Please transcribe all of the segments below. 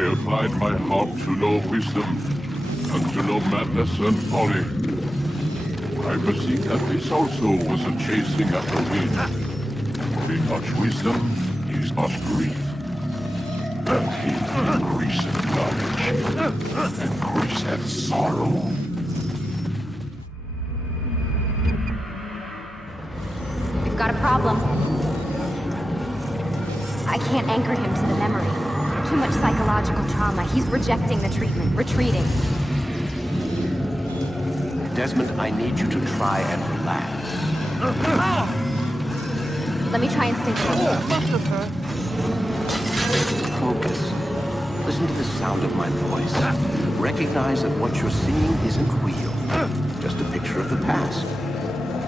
I applied my heart to know wisdom, and to know madness and folly. I perceive that this also was a chasing after wind. In much wisdom is much grief. And he increaseth knowledge, increaseth sorrow. We've got a problem. I can't anchor him to the memory. Too much psychological trauma. He's rejecting the treatment, retreating. Desmond, I need you to try and relax. Let me try and think Focus. Listen to the sound of my voice. Recognize that what you're seeing isn't real. Just a picture of the past.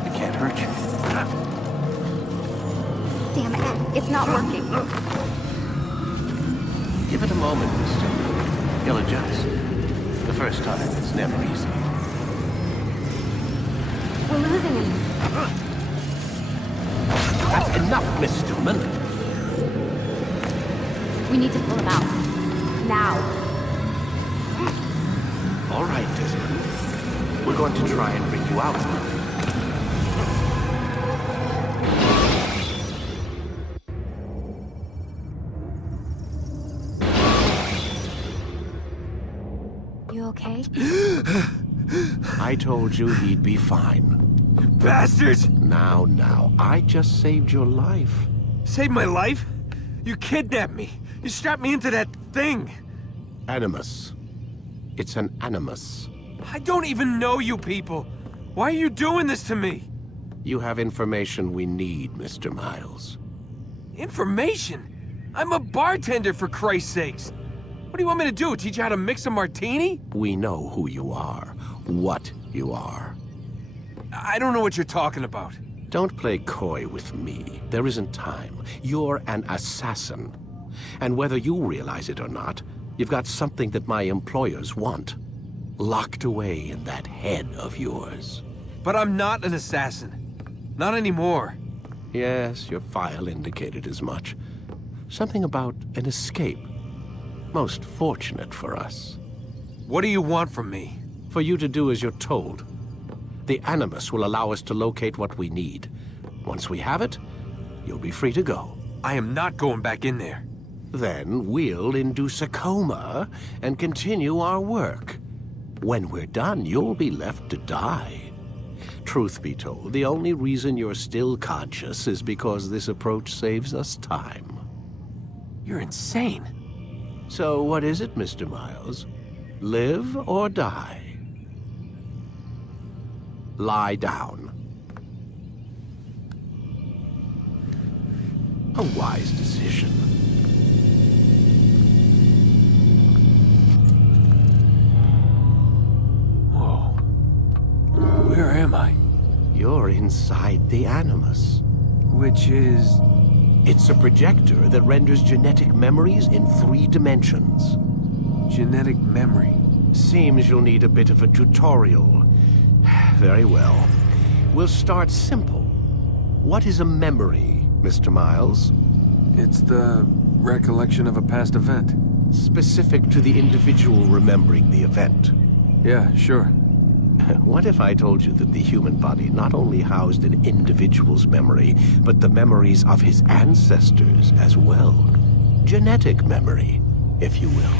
It can't hurt you. Damn it, it's not working. Give it a moment, mister. You'll adjust. The first time, it's never easy. We're losing him. That's enough, Miss Stillman. We need to pull him out. Now. All right, Desmond. We're going to try and bring you out. You okay? I told you he'd be fine. Bastards! Now, I just saved your life. Saved my life? You kidnapped me. You strapped me into that thing. Animus. It's an animus. I don't even know you people. Why are you doing this to me? You have information we need, Mr. Miles. Information? I'm a bartender, for Christ's sakes. What do you want me to do? Teach you how to mix a martini? We know who you are, what you are. I don't know what you're talking about. Don't play coy with me. There isn't time. You're an assassin. And whether you realize it or not, you've got something that my employers want. Locked away in that head of yours. But I'm not an assassin. Not anymore. Yes, your file indicated as much. Something about an escape. Most fortunate for us. What do you want from me? For you to do as you're told. The Animus will allow us to locate what we need. Once we have it, you'll be free to go. I am not going back in there. Then we'll induce a coma and continue our work. When we're done, you'll be left to die. Truth be told, the only reason you're still conscious is because this approach saves us time. You're insane. So what is it, Mr. Miles? Live or die? Lie down. A wise decision. Whoa. Where am I? You're inside the Animus. Which is... It's a projector that renders genetic memories in 3 dimensions. genetic memory. Seems you'll need a bit of a tutorial. Very well. We'll start simple. What is a memory, Mr. Miles? It's the recollection of a past event. Specific to the individual remembering the event. Yeah, sure. What if I told you that the human body not only housed an individual's memory, but the memories of his ancestors as well? Genetic memory, if you will.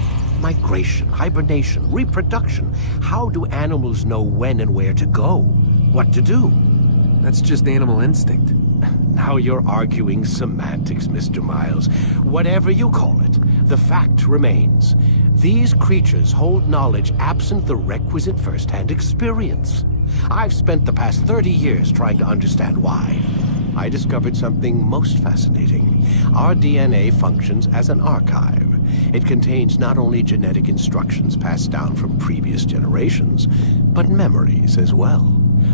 Migration, hibernation, reproduction. How do animals know when and where to go? What to do? That's just animal instinct. Now you're arguing semantics, Mr. Miles. Whatever you call it, the fact remains. These creatures hold knowledge absent the requisite first-hand experience. I've spent the past 30 years trying to understand why. I discovered something most fascinating. Our DNA functions as an archive. It contains not only genetic instructions passed down from previous generations, but memories as well.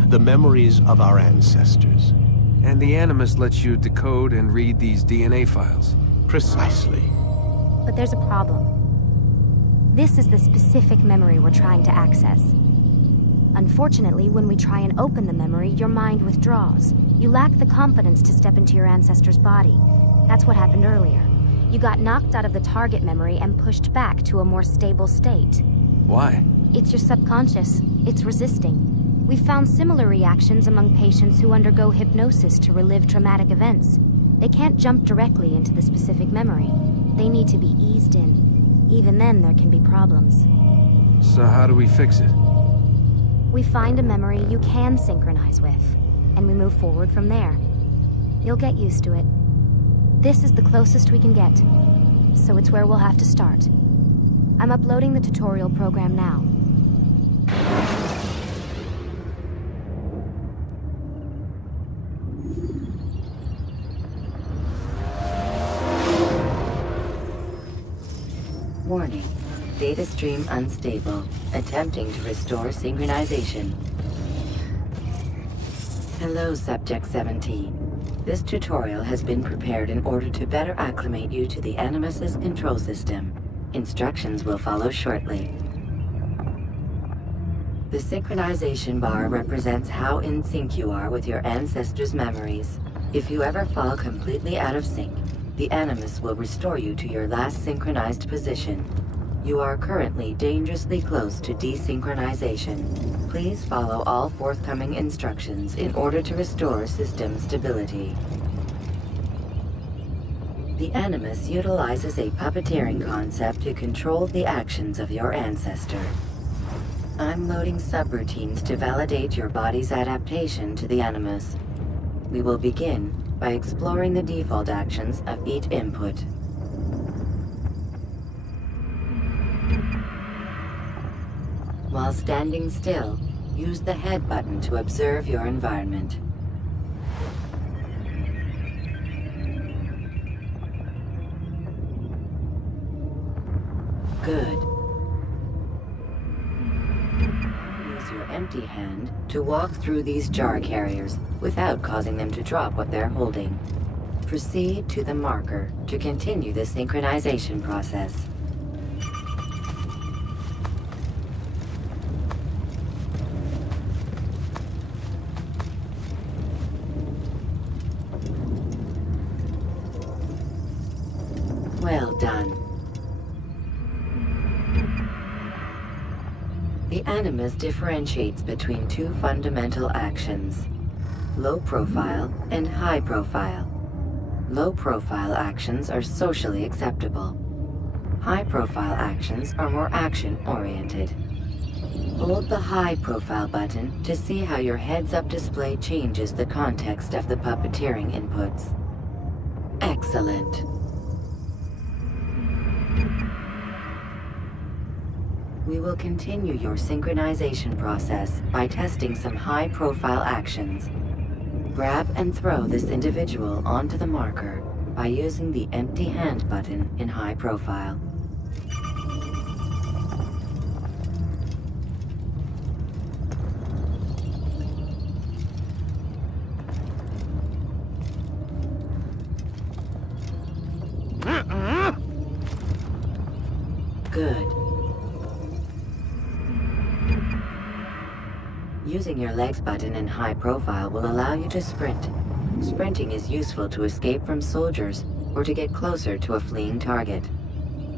The memories of our ancestors. And the Animus lets you decode and read these DNA files. Precisely. But there's a problem. This is the specific memory we're trying to access. Unfortunately, when we try and open the memory, your mind withdraws. You lack the confidence to step into your ancestor's body. That's what happened earlier. You got knocked out of the target memory and pushed back to a more stable state. Why? It's your subconscious. It's resisting. We've found similar reactions among patients who undergo hypnosis to relive traumatic events. They can't jump directly into the specific memory. They need to be eased in. Even then, there can be problems. So how do we fix it? We find a memory you can synchronize with, and we move forward from there. You'll get used to it. This is the closest we can get, so it's where we'll have to start. I'm uploading the tutorial program now. Warning. Data stream unstable. Attempting to restore synchronization. Hello, Subject 17. This tutorial has been prepared in order to better acclimate you to the Animus's control system. Instructions will follow shortly. The synchronization bar represents how in sync you are with your ancestors' memories. If you ever fall completely out of sync, the Animus will restore you to your last synchronized position. You are currently dangerously close to desynchronization. Please follow all forthcoming instructions in order to restore system stability. The Animus utilizes a puppeteering concept to control the actions of your ancestor. I'm loading subroutines to validate your body's adaptation to the Animus. We will begin by exploring the default actions of each input. While standing still, use the head button to observe your environment. Good. Use your empty hand to walk through these jar carriers without causing them to drop what they're holding. Proceed to the marker to continue the synchronization process. Well done. The Animus differentiates between two fundamental actions: low profile and high profile. Low profile actions are socially acceptable. High profile actions are more action-oriented. Hold the high profile button to see how your heads-up display changes the context of the puppeteering inputs. Excellent. We will continue your synchronization process by testing some high-profile actions. Grab and throw this individual onto the marker by using the empty hand button in high profile. Good. Using your legs button in high profile will allow you to sprint. Sprinting is useful to escape from soldiers or to get closer to a fleeing target.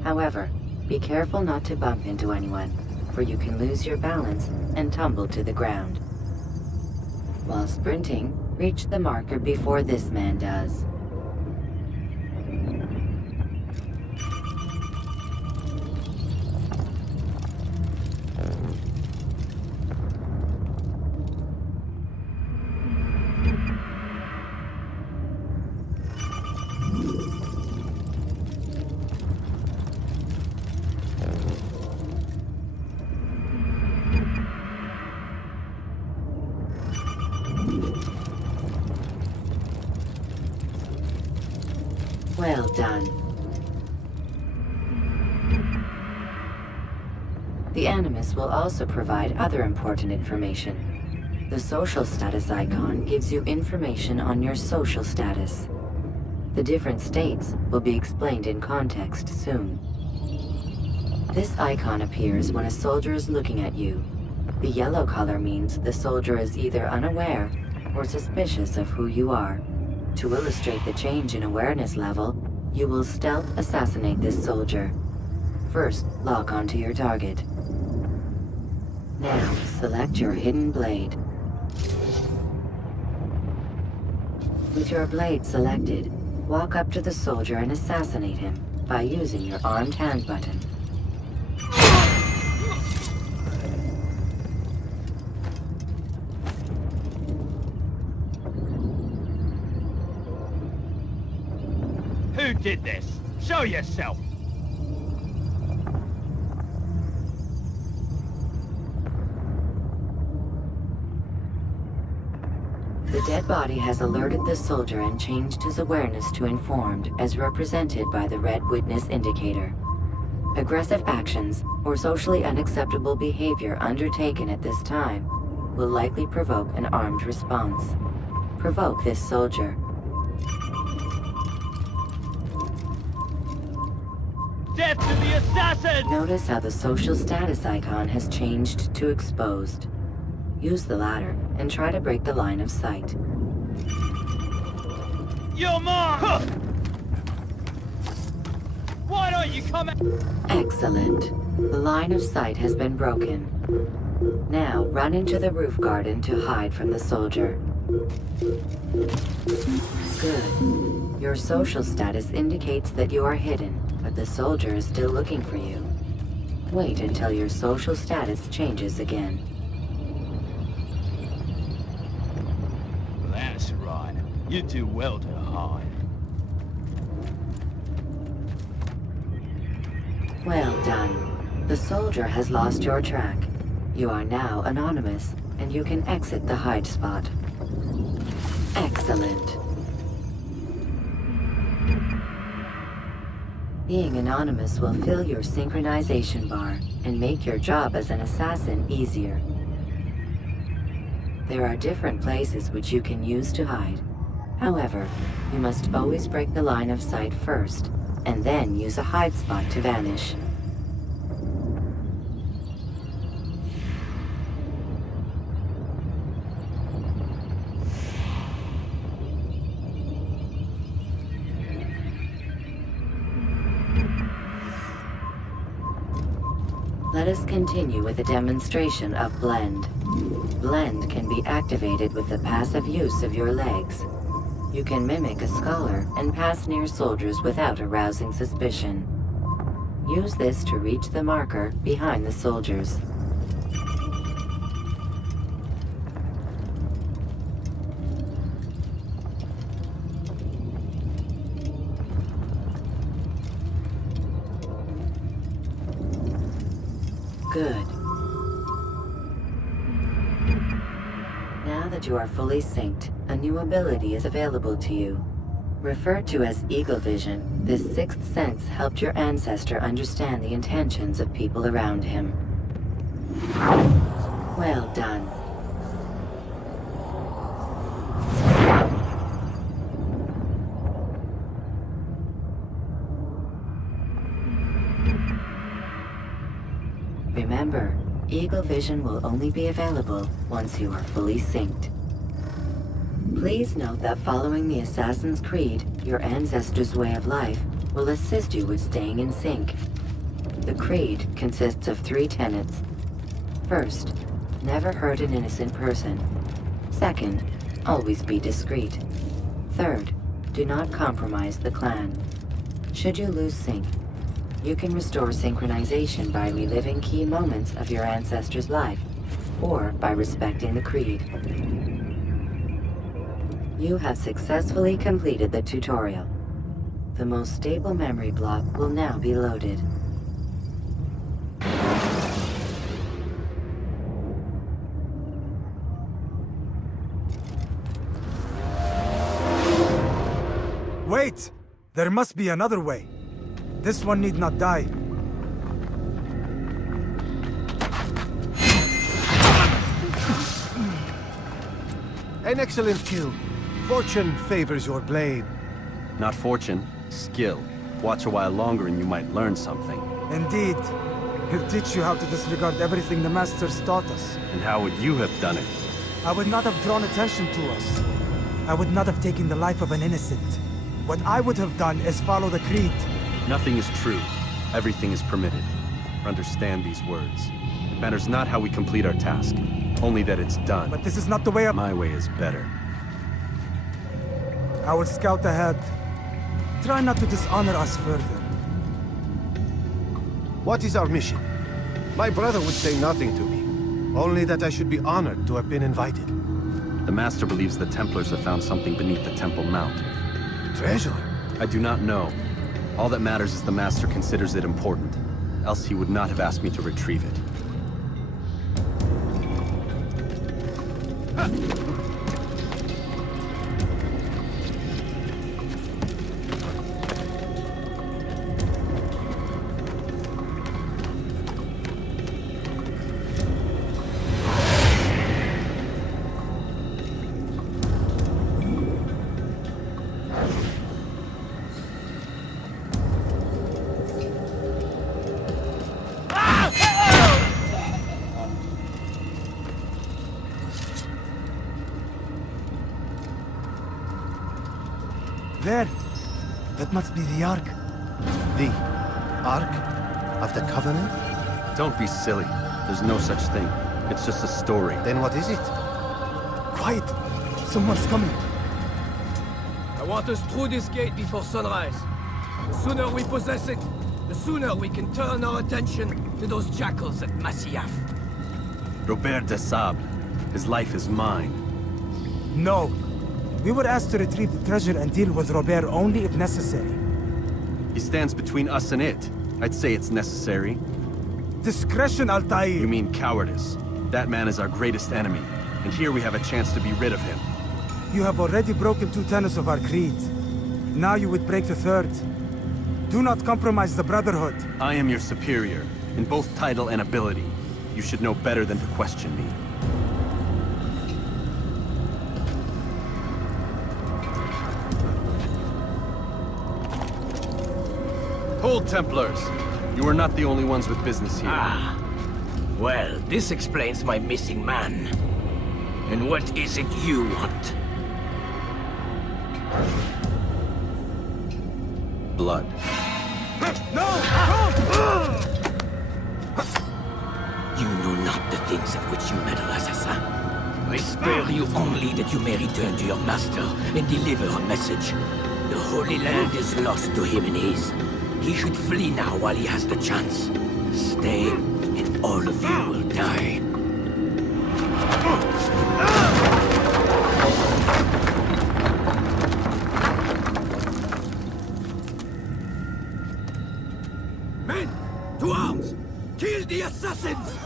However, be careful not to bump into anyone, for you can lose your balance and tumble to the ground. While sprinting, reach the marker before this man does. Well done. The Animus will also provide other important information. The social status icon gives you information on your social status. The different states will be explained in context soon. This icon appears when a soldier is looking at you. The yellow color means the soldier is either unaware or suspicious of who you are. To illustrate the change in awareness level, You will stealth assassinate this soldier. First, lock onto your target. Now, select your hidden blade. With your blade selected, walk up to the soldier and assassinate him by using your armed hand button. Who did this? Show yourself! The dead body has alerted the soldier and changed his awareness to informed, as represented by the red witness indicator. Aggressive actions or socially unacceptable behavior undertaken at this time will likely provoke an armed response. Provoke this soldier. Death to the assassin! Notice how the social status icon has changed to exposed. Use the ladder and try to break the line of sight. You're mine! Why don't you come out? Excellent. The line of sight has been broken. Now run into the roof garden to hide from the soldier. Good. Your social status indicates that you are hidden, but the soldier is still looking for you. Wait until your social status changes again. That's right. You do well to hide. Well done. The soldier has lost your track. You are now anonymous, and you can exit the hide spot. Excellent. Being anonymous will fill your synchronization bar and make your job as an assassin easier. There are different places which you can use to hide. However, you must always break the line of sight first, and then use a hide spot to vanish. Let us continue with a demonstration of Blend. Blend can be activated with the passive use of your legs. You can mimic a scholar and pass near soldiers without arousing suspicion. Use this to reach the marker behind the soldiers. Good. Now that you are fully synced, a new ability is available to you. Referred to as Eagle Vision, this sixth sense helped your ancestor understand the intentions of people around him. Well done. Remember, Eagle Vision will only be available once you are fully synced. Please note that following the Assassin's Creed, your ancestors' way of life will assist you with staying in sync. The Creed consists of 3 tenets. First, never hurt an innocent person. Second, always be discreet. Third, do not compromise the clan. Should you lose sync, you can restore synchronization by reliving key moments of your ancestor's life, or by respecting the Creed. You have successfully completed the tutorial. The most stable memory block will now be loaded. Wait! There must be another way. This one need not die. An excellent kill. Fortune favors your blade. Not fortune, skill. Watch a while longer and you might learn something. Indeed. He'll teach you how to disregard everything the Masters taught us. And how would you have done it? I would not have drawn attention to us. I would not have taken the life of an innocent. What I would have done is follow the creed. Nothing is true. Everything is permitted. Understand these words. It matters not how we complete our task, only that it's done. But this is not the way of... My way is better. I will scout ahead. Try not to dishonor us further. What is our mission? My brother would say nothing to me. Only that I should be honored to have been invited. The Master believes the Templars have found something beneath the Temple Mount. Treasure? I do not know. All that matters is the Master considers it important. Else he would not have asked me to retrieve it. There. That must be the Ark. The Ark of the Covenant? Don't be silly. There's no such thing. It's just a story. Then what is it? Quiet. Someone's coming. I want us through this gate before sunrise. The sooner we possess it, the sooner we can turn our attention to those jackals at Masyaf. Robert de Sable. His life is mine. No. We were asked to retrieve the treasure and deal with Robert only if necessary. He stands between us and it. I'd say it's necessary. Discretion, Altair! You mean cowardice. That man is our greatest enemy, and here we have a chance to be rid of him. You have already broken 2 tenets of our creed. Now you would break the 3rd. Do not compromise the Brotherhood. I am your superior, in both title and ability. You should know better than to question me. Hold, Templars! You are not the only ones with business here. Ah. Well, this explains my missing man. And what is it you want? Blood. No! You know not the things at which you meddle, assassin. I spare you only that you may return to your master and deliver a message. The Holy Land is lost to him and his. He should flee now while he has the chance. Stay, and all of you will die. Men, to arms! Kill the assassins!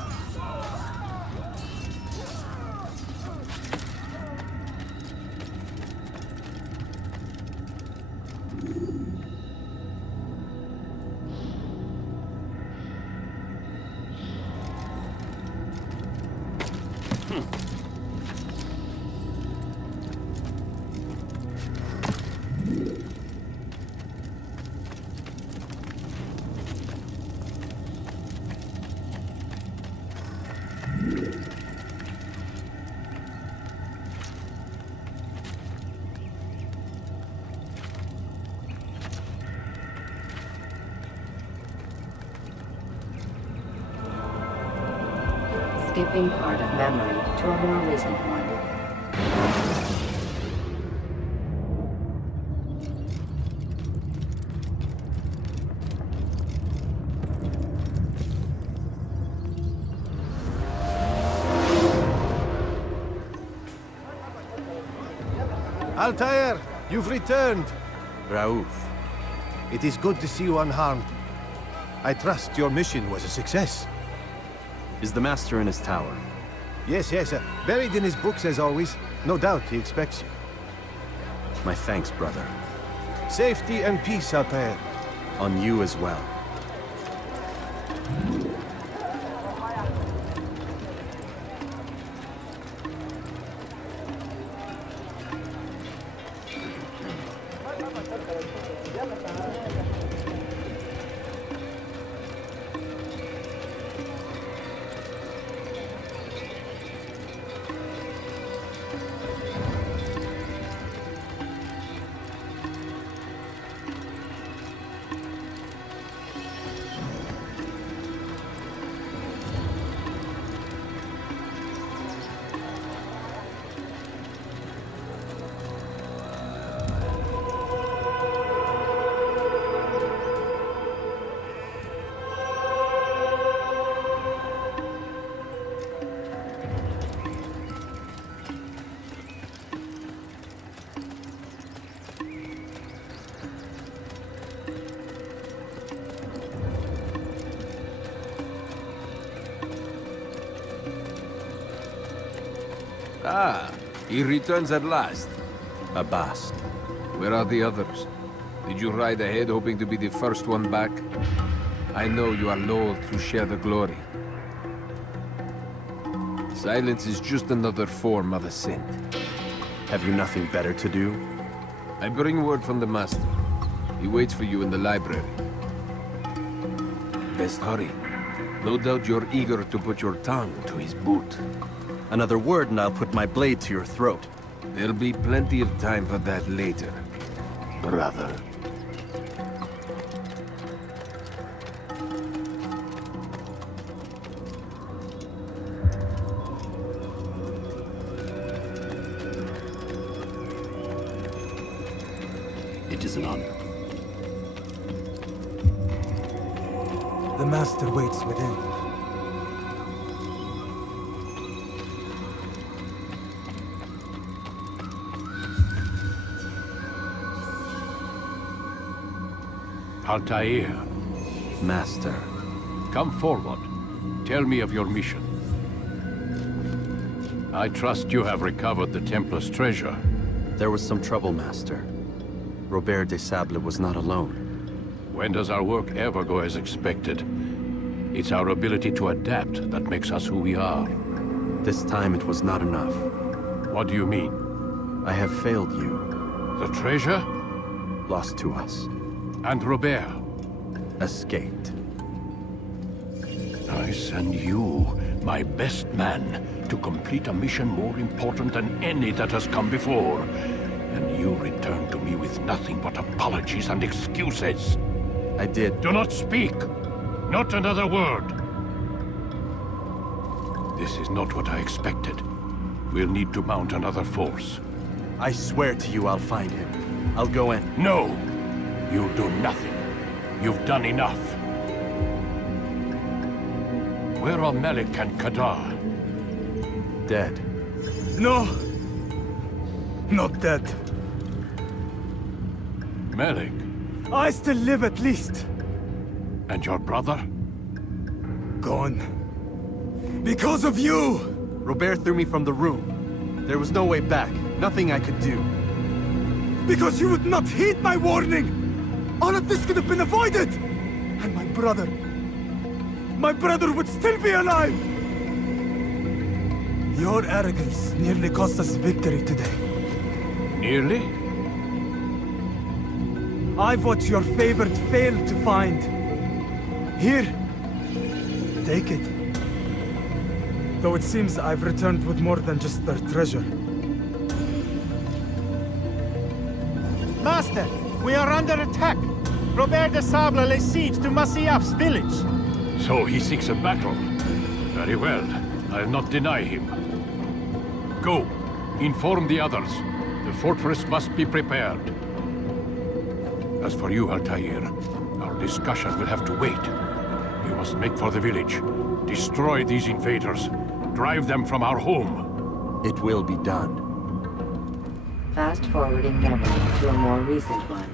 Skipping part of memory to a more recent one. Altair, you've returned. Raouf. It is good to see you unharmed. I trust your mission was a success. Is the Master in his tower? Yes, buried in his books as always. No doubt he expects you. My thanks, brother. Safety and peace, Altair. On you as well. Ah, he returns at last. Abast. Where are the others? Did you ride ahead hoping to be the first one back? I know you are loath to share the glory. Silence is just another form of assent. Have you nothing better to do? I bring word from the Master. He waits for you in the library. Best hurry. No doubt you're eager to put your tongue to his boot. Another word and I'll put my blade to your throat. There'll be plenty of time for that later, brother. It is an honor. The Master waits within. Altair, Master. come forward. Tell me of your mission. I trust you have recovered the Templar's treasure. There was some trouble, Master. Robert de Sable was not alone. When does our work ever go as expected? It's our ability to adapt that makes us who we are. This time it was not enough. What do you mean? I have failed you. The treasure? Lost to us. And Robert? Escaped. I send you, my best man, to complete a mission more important than any that has come before. And you return to me with nothing but apologies and excuses. I did. Do not speak! Not another word! This is not what I expected. We'll need to mount another force. I swear to you I'll find him. I'll go in. No! You'll do nothing. You've done enough. Where are Melik and Kadar? Dead. No! Not dead. Melik? I still live at least. And your brother? Gone. Because of you! Robert threw me from the room. There was no way back. Nothing I could do. Because you would not heed my warning! All of this could have been avoided! And my brother would still be alive! Your arrogance nearly cost us victory today. Nearly? I've what your favorite failed to find. Here, take it. Though it seems I've returned with more than just their treasure. Master, we are under attack. Robert de Sable lays siege to Masyaf's village. So he seeks a battle. Very well. I'll not deny him. Go. Inform the others. The fortress must be prepared. As for you, Altair, our discussion will have to wait. You must make for the village. Destroy these invaders. Drive them from our home. It will be done. Fast-forwarding memory to a more recent one.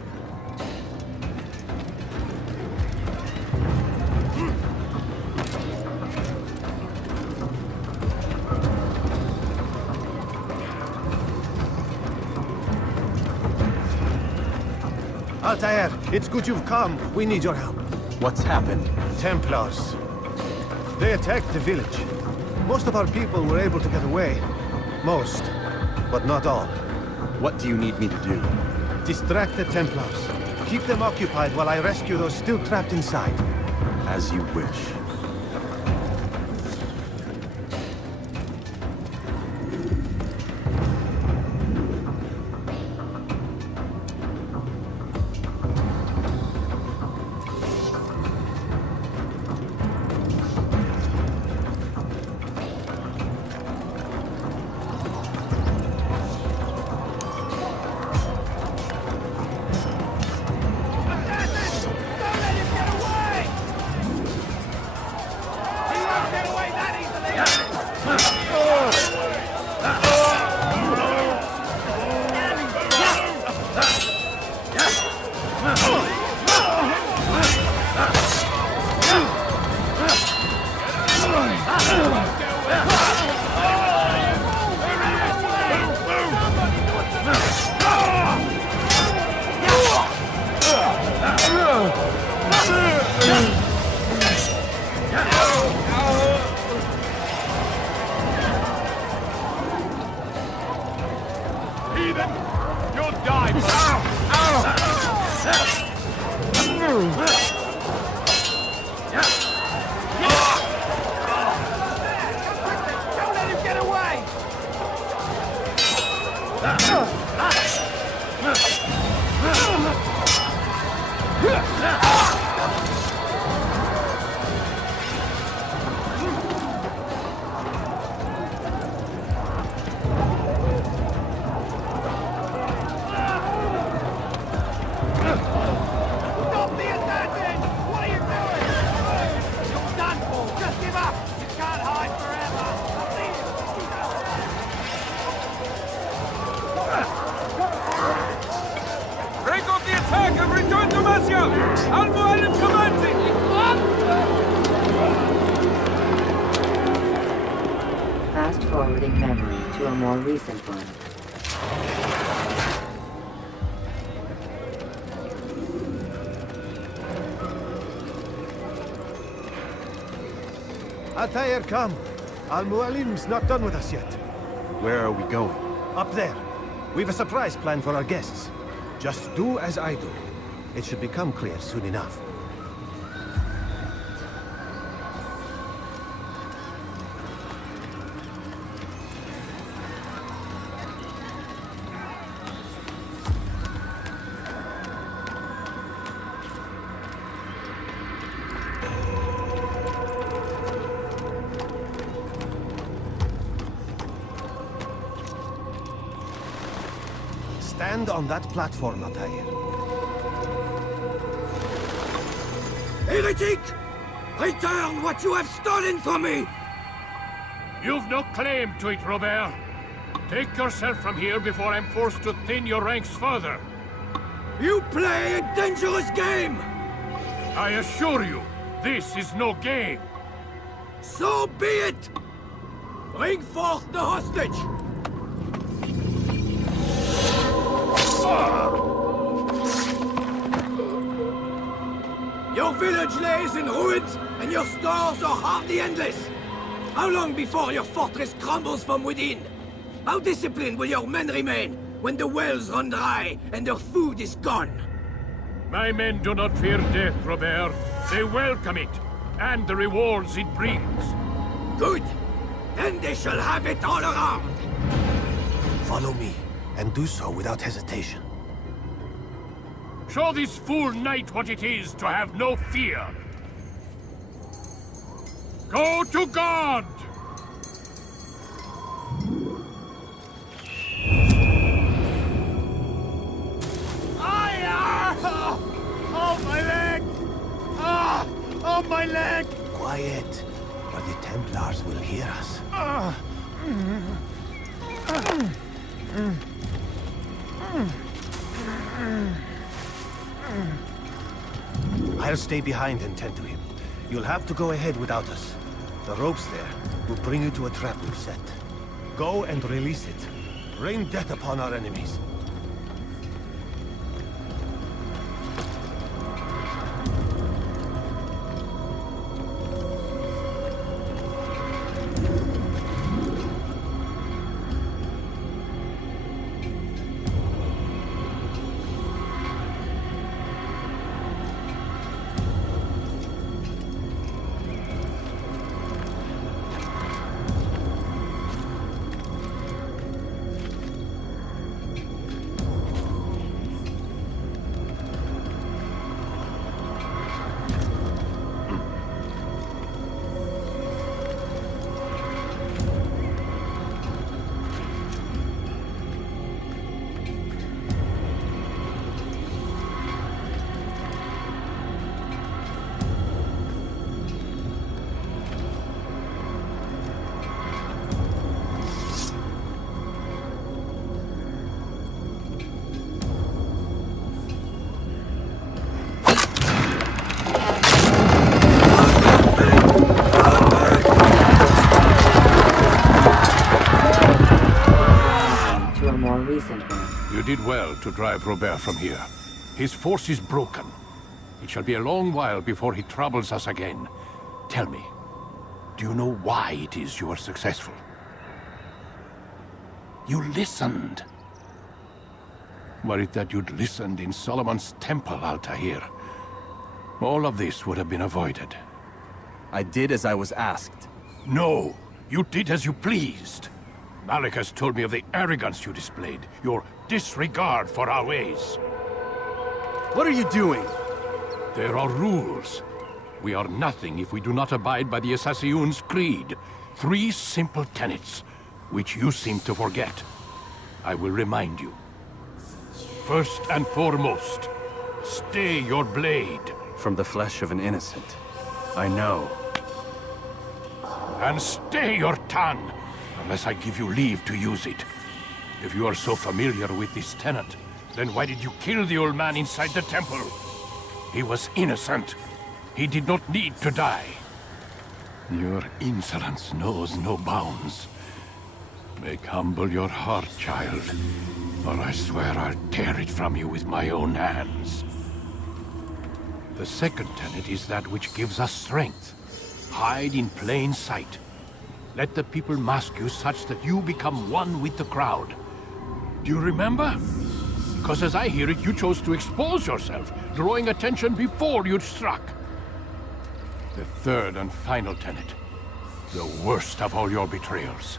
Altair, it's good you've come. We need your help. What's happened? Templars. They attacked the village. Most of our people were able to get away. Most, but not all. What do you need me to do? Distract the Templars. Keep them occupied while I rescue those still trapped inside. As you wish. Anastasio! Al-Mualim commanding! Fast forwarding memory to a more recent one. Altair, come. Al-Mualim's not done with us yet. Where are we going? Up there. We've a surprise plan for our guests. Just do as I do. It should become clear soon enough. Stand on that platform, Altair. Heretic! Return what you have stolen from me! You've no claim to it, Robert. Take yourself from here before I'm forced to thin your ranks further. You play a dangerous game! I assure you, this is no game. So be it! Bring forth the hostage! Your village lays in ruins, and your stores are hardly endless. How long before your fortress crumbles from within? How disciplined will your men remain when the wells run dry and their food is gone? My men do not fear death, Robert. They welcome it, and the rewards it brings. Good. Then they shall have it all around. Follow me, and do so without hesitation. Show this fool knight what it is to have no fear. Go to God! Oh, my leg! Ah! Oh, my leg! Quiet, or the Templars will hear us. I'll stay behind and tend to him. You'll have to go ahead without us. The ropes there will bring you to a trap we've set. Go and release it. Rain death upon our enemies. You did well to drive Robert from here. His force is broken. It shall be a long while before he troubles us again. Tell me, do you know why it is you are successful? You listened. Were it that you'd listened in Solomon's temple, Altair, all of this would have been avoided. I did as I was asked. No, you did as you pleased. Malik has told me of the arrogance you displayed, your disregard for our ways. What are you doing? There are rules. We are nothing if we do not abide by the Assassin's creed. 3 simple tenets, which you seem to forget. I will remind you. First and foremost, stay your blade. From the flesh of an innocent. I know. And stay your tongue, unless I give you leave to use it. If you are so familiar with this tenet, then why did you kill the old man inside the temple? He was innocent. He did not need to die. Your insolence knows no bounds. Make humble your heart, child, or I swear I'll tear it from you with my own hands. The second tenet is that which gives us strength. Hide in plain sight. Let the people mask you such that you become one with the crowd. Do you remember? Because as I hear it, you chose to expose yourself, drawing attention before you'd struck. The third and final tenet. The worst of all your betrayals.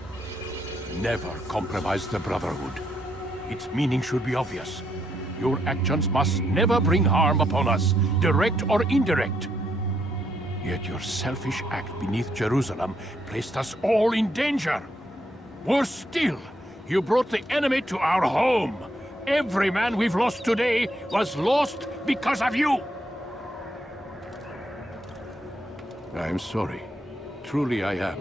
Never compromise the Brotherhood. Its meaning should be obvious. Your actions must never bring harm upon us, direct or indirect. Yet your selfish act beneath Jerusalem placed us all in danger. Worse still, you brought the enemy to our home. Every man we've lost today was lost because of you. I'm sorry. Truly I am.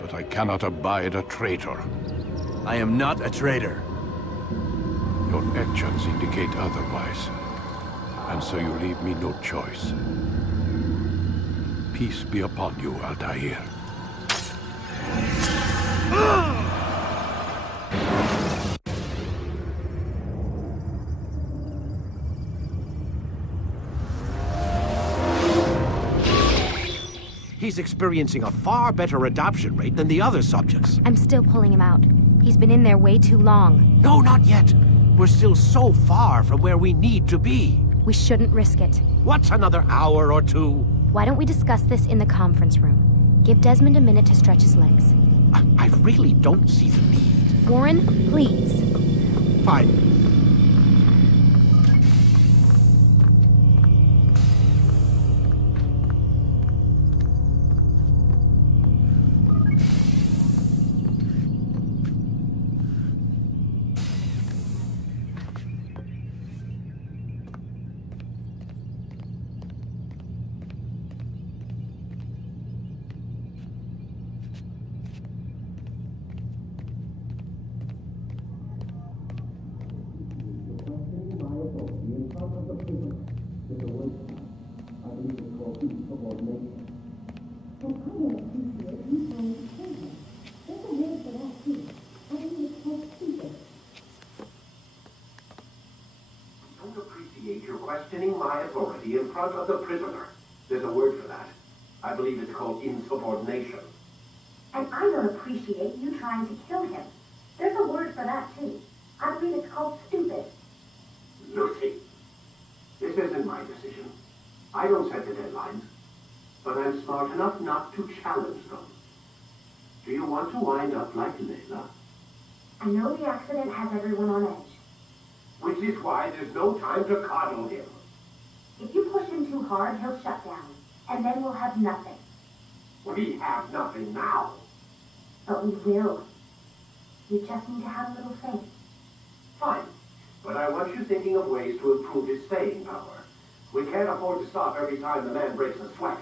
But I cannot abide a traitor. I am not a traitor. Your actions indicate otherwise. And so you leave me no choice. Peace be upon you, Altair. He's experiencing a far better adoption rate than the other subjects. I'm still pulling him out. He's been in there way too long. No, not yet. We're still so far from where we need to be. We shouldn't risk it. What's another hour or two? Why don't we discuss this in the conference room? Give Desmond a minute to stretch his legs. I really don't see the need. Warren, please. Fine. You're questioning my authority in front of the prisoner. There's a word for that. I believe it's called insubordination. And I don't appreciate you trying to kill him. There's a word for that, too. I believe it's called stupid. Lucy, this isn't my decision. I don't set the deadlines. But I'm smart enough not to challenge them. Do you want to wind up like Layla? I know the accident has everyone on edge. Which is why there's no time to coddle him. If you push him too hard, he'll shut down. And then we'll have nothing. We have nothing now. But we will. You just need to have a little faith. Fine. But I want you thinking of ways to improve his staying power. We can't afford to stop every time the man breaks a sweat.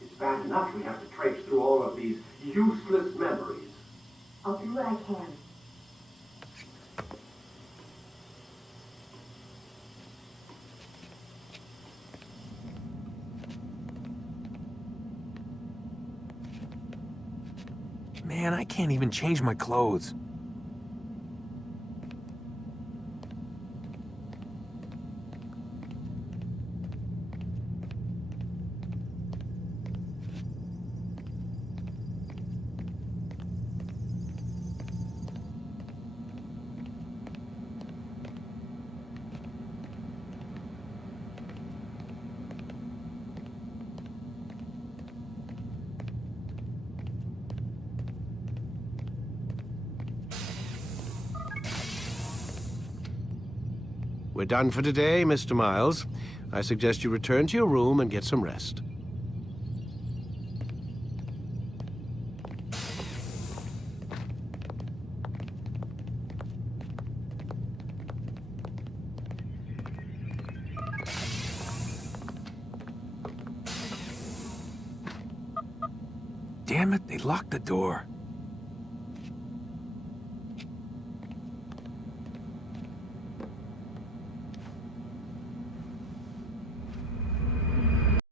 It's bad enough we have to traipse through all of these useless memories. I'll do what I can. Man, I can't even change my clothes. We're done for today, Mr. Miles. I suggest you return to your room and get some rest. Damn it, they locked the door.